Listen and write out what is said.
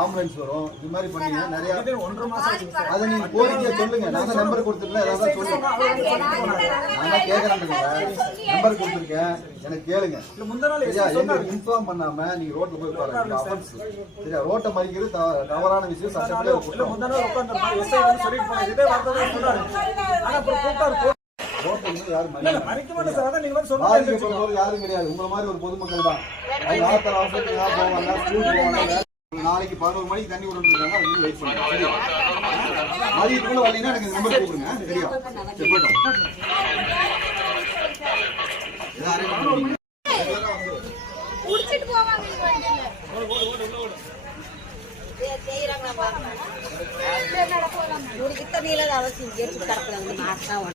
Ambulance வரும். இது மாதிரி பண்ணீங்க நிறைய 1.5 மாசம். அதை நீங்க கோரிக்கையா சொல்லுங்க. நான் தான் நம்பர் கொடுத்துருக்கேன். ஏதாவது சொல்லுங்க. நான் கேட்கறேன். நம்பர் கொடுத்துருக்கேன். எனக்கு கேளுங்க. சரியா? எங்களுக்கு இன்ஃபார்ம் பண்ணாம நீங்க ரோட்ல போய் உட்காருங்க. அஃபென்ஸ். சரியா? ரோட்டை மறிக்கிறது தவறான விஷயம். சட்டத்திலே யாரும் கிடையாது. உங்களை மாதிரி ஒரு பொதுமக்கள் தான். நாளைக்கு 11 மணிக்கு தண்ணி விட்டுருக்காங்க. அது வெயிட் பண்ணுங்க. சரியா? மதியத்துக்குள்ள வரலீங்கன்னா எனக்கு நம்பர் கூப்பிடுங்க. சரியா? சரி போயிட்டோம். குடிச்சிட்டு போவாங்க. அவசியம்